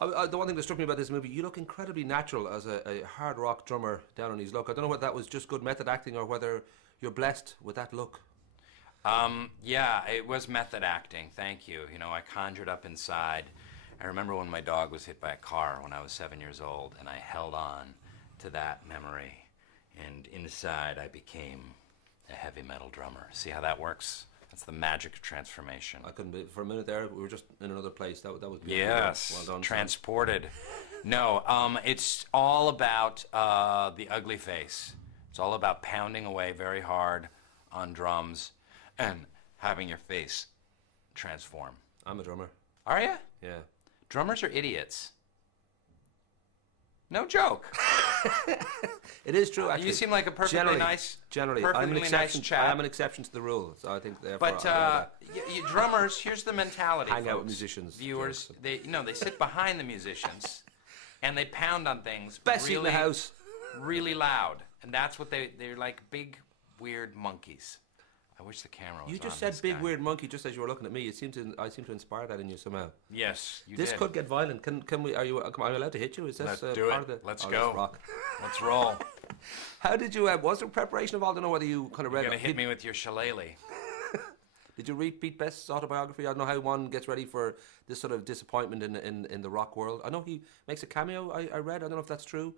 The one thing that struck me about this movie, you look incredibly natural as a hard rock drummer down on his look. I don't know whether that was just good method acting or whether you're blessed with that look. Yeah, it was method acting, thank you. You know, I conjured up inside. I remember when my dog was hit by a car when I was 7 years old, and I held on to that memory. And inside, I became a heavy metal drummer. See how that works? That's the magic of transformation. I couldn't be, for a minute there, we were just in another place. That was beautiful. Yes, well done, transported. No, it's all about the ugly face. It's all about pounding away very hard on drums and having your face transform. I'm a drummer. Are you? Yeah. Drummers are idiots. No joke. It is true, actually. You seem like a perfectly nice chap. I am an exception to the rule, so I think therefore. But you drummers, here's the mentality. Hang folks. out with musicians. Viewers, they sit behind the musicians, and they pound on things. Best seat in the house. Really loud, and that's what they're like big weird monkeys. I wish the camera was You just on said big weird monkey just as you were looking at me. I seem to inspire that in you somehow. Yes, you This did. could get violent. Am I allowed to hit you? Is this Let's part do it. of the... Let's oh, go. Let's rock. Let's roll. How did you? Was there preparation involved? I don't know whether you kind of read. You're gonna hit me with your shillelagh. Did you read Pete Best's autobiography? I don't know how one gets ready for this sort of disappointment in the rock world. I know he makes a cameo. I read. I don't know if that's true.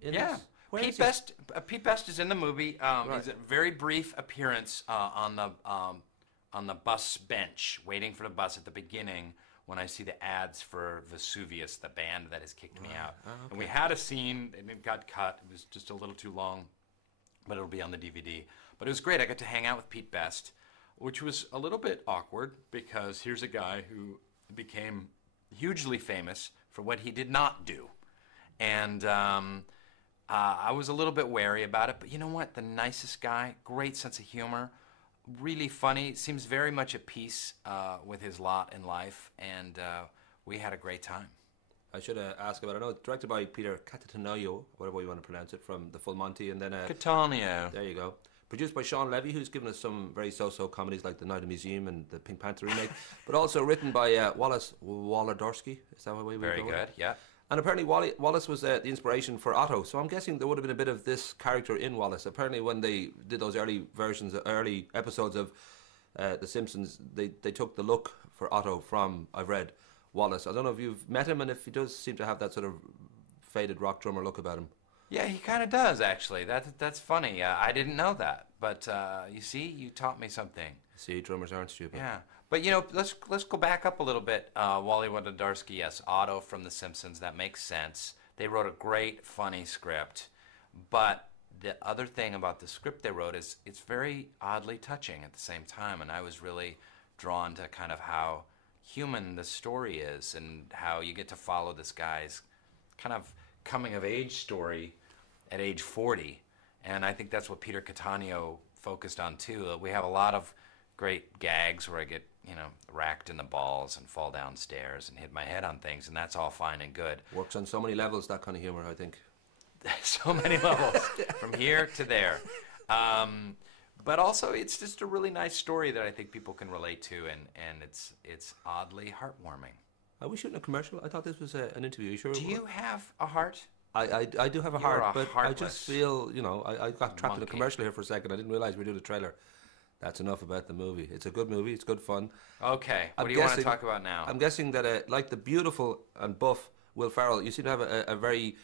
Yeah. Pete Best is in the movie. He's a very brief appearance on the bus bench, waiting for the bus at the beginning when I see the ads for Vesuvius, the band that has kicked me out. Oh, okay. And we had a scene, and it got cut. It was just a little too long, but it'll be on the DVD. But it was great. I got to hang out with Pete Best, which was a little bit awkward because here's a guy who became hugely famous for what he did not do. And I was a little bit wary about it, but you know what? The nicest guy, great sense of humor, really funny, seems very much at peace with his lot in life, and we had a great time. I should ask about it. I know it's directed by Peter Cattaneo, whatever you want to pronounce it, from The Full Monty, and then... Cattaneo. There you go. Produced by Sean Levy, who's given us some very so-so comedies like The Night of the Museum and the Pink Panther remake, but also written by Wallace Wolodarsky. Is that what we Very good, yeah. And apparently Wallace was the inspiration for Otto, so I'm guessing there would have been a bit of this character in Wallace. Apparently when they did those early episodes of The Simpsons, they took the look for Otto from, I've read, Wallace. I don't know if you've met him and if he does seem to have that sort of faded rock drummer look about him. Yeah, he kind of does, actually. That's funny. I didn't know that, but you see, you taught me something. See, drummers aren't stupid. Yeah. But, you know, let's go back up a little bit. Wally Wolodarsky, yes, Otto from The Simpsons, that makes sense. They wrote a great, funny script. But the other thing about the script they wrote is it's very oddly touching at the same time, and I was really drawn to kind of how human the story is and how you get to follow this guy's kind of coming-of-age story at age 40. And I think that's what Peter Cattaneo focused on, too. We have a lot of great gags where I get, you know, racked in the balls and fall downstairs and hit my head on things, and that's all fine and good. Works on so many levels, that kind of humor, I think. So many levels, from here to there. But also, it's just a really nice story that I think people can relate to, and it's oddly heartwarming. Are we shooting a commercial? I thought this was an interview. Are you sure? Do you have a heart? I do have a You're heart, but heartless I just feel, you know, I got trapped in a monkey. commercial here for a second. I didn't realize we were doing a trailer. That's enough about the movie. It's a good movie. It's good fun. Okay. What do you want to talk about now? I'm guessing that, like the beautiful and buff Will Ferrell, you seem to have a very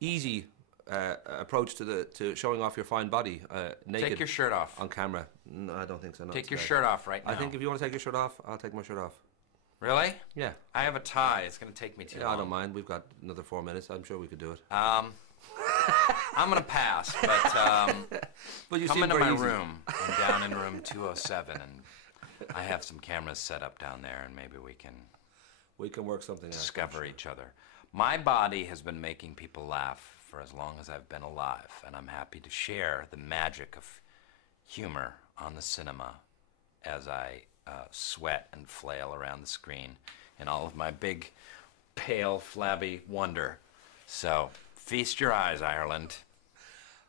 easy approach to showing off your fine body naked. Take your shirt off. On camera. No, I don't think so. No, take your shirt off right now. I think if you want to take your shirt off, I'll take my shirt off. Really? Yeah. I have a tie. It's going to take me too long. I don't mind. We've got another 4 minutes. I'm sure we could do it. I'm going to pass, but you come into my easy. room. I'm down in room 207, and I have some cameras set up down there, and maybe we can work something out. Discover each other. My body has been making people laugh for as long as I've been alive, and I'm happy to share the magic of humor on the cinema as I sweat and flail around the screen in all of my big, pale, flabby wonder. So, feast your eyes, Ireland.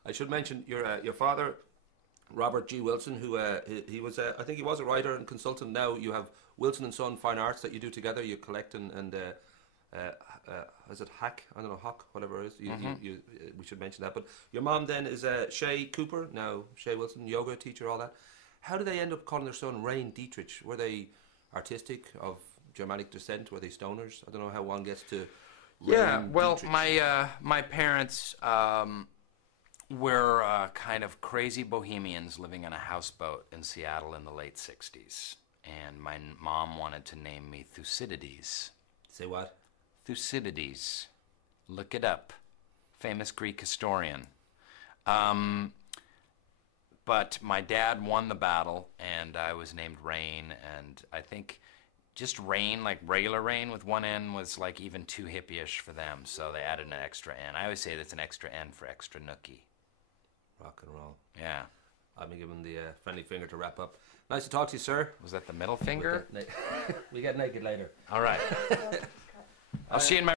I should mention your father, Robert G. Wilson, who he was I think he was a writer and consultant. Now you have Wilson and Son Fine Arts that you do together. You collect and is it Hack? I don't know, Hawk, whatever it is. We should mention that. But your mom then is Shay Cooper, now Shay Wilson, yoga teacher, all that. How did they end up calling their son Rainn Dietrich? Were they artistic, of Germanic descent? Were they stoners? I don't know how one gets to Yeah, Rainn well, Dietrich. my parents were kind of crazy bohemians living on a houseboat in Seattle in the late 60s. And my mom wanted to name me Thucydides. Say what? Thucydides. Look it up. Famous Greek historian. But my dad won the battle, and I was named Rainn, and I think just Rainn, like regular Rainn with one N, was like even too hippie-ish for them, so they added an extra N. I always say that's an extra N for extra nookie. Rock and roll. Yeah. I'll be giving the friendly finger to wrap up. Nice to talk to you, sir. Was that the middle finger? We get naked later. All right. I'll see you in my